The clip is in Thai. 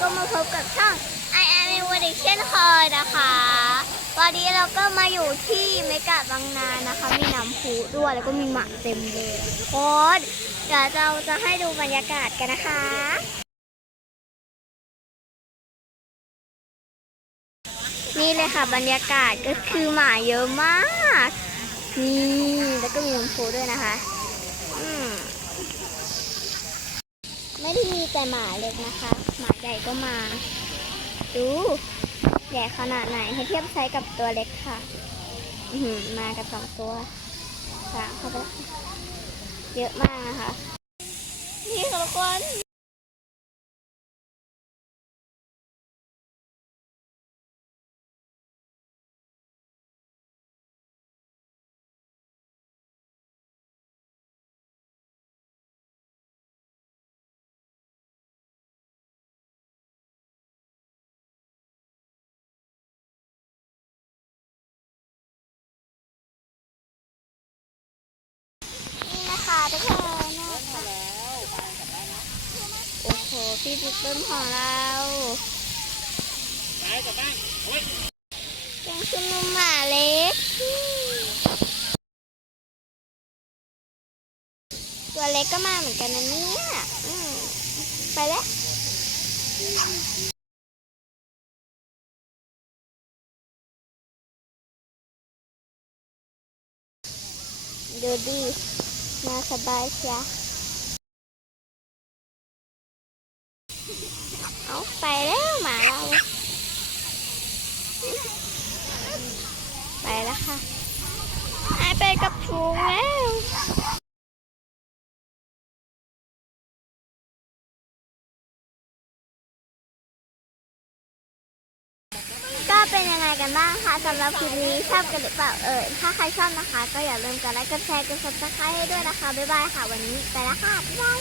ก็มาพบกับช่อง I am in w o r d เช่นเคยนะคะ วันนี้เราก็มาอยู่ที่เมกาบางนานะคะ มีน้ำพุด้วยแล้วก็มีหมาเต็มเลยทุกคนเดี๋ยวเราจะให้ดูบรรยากาศกันนะคะ นี่เลยค่ะบรรยากาศก็คือหมาเยอะมาก นี่ แล้วก็มีน้ำพุด้วยนะคะ อืม ไม่ได้มีแต่หมาเล็กนะคะ หมาใหญ่ก็มา ดูใหญ่ขนาดไหนให้เทียบไซส์กับตัวเล็กค่ะอืมากับสองตัวสามเข้าไปแล้วเยอะมากนะคะ นี่ค่ะทุกคน พี่ปิ๊กเบิ้มของเราหายกลับบ้านโอ้ยเป็นคุณลุงหมาเล็ก ตัวเล็กก็มาเหมือนกันนะเนี่ยอืมไปแล้วดูดิน่าสบายเชี เอาไปแล้วหมาเรา ไปแล้วค่ะหายไปกับฝูงแล้วก็เป็นยังไงกันบ้างคะสำหรับคลิปนี้ชอบกันหรือเปล่าเอ่ยถ้าใครชอบนะคะ ก็อย่าลืมกดไลค์กดแชร์กด subscribe ให้ด้วยนะคะ บ๊ายบายค่ะ วันนี้ไปแล้วค่ะบ๊ายบาย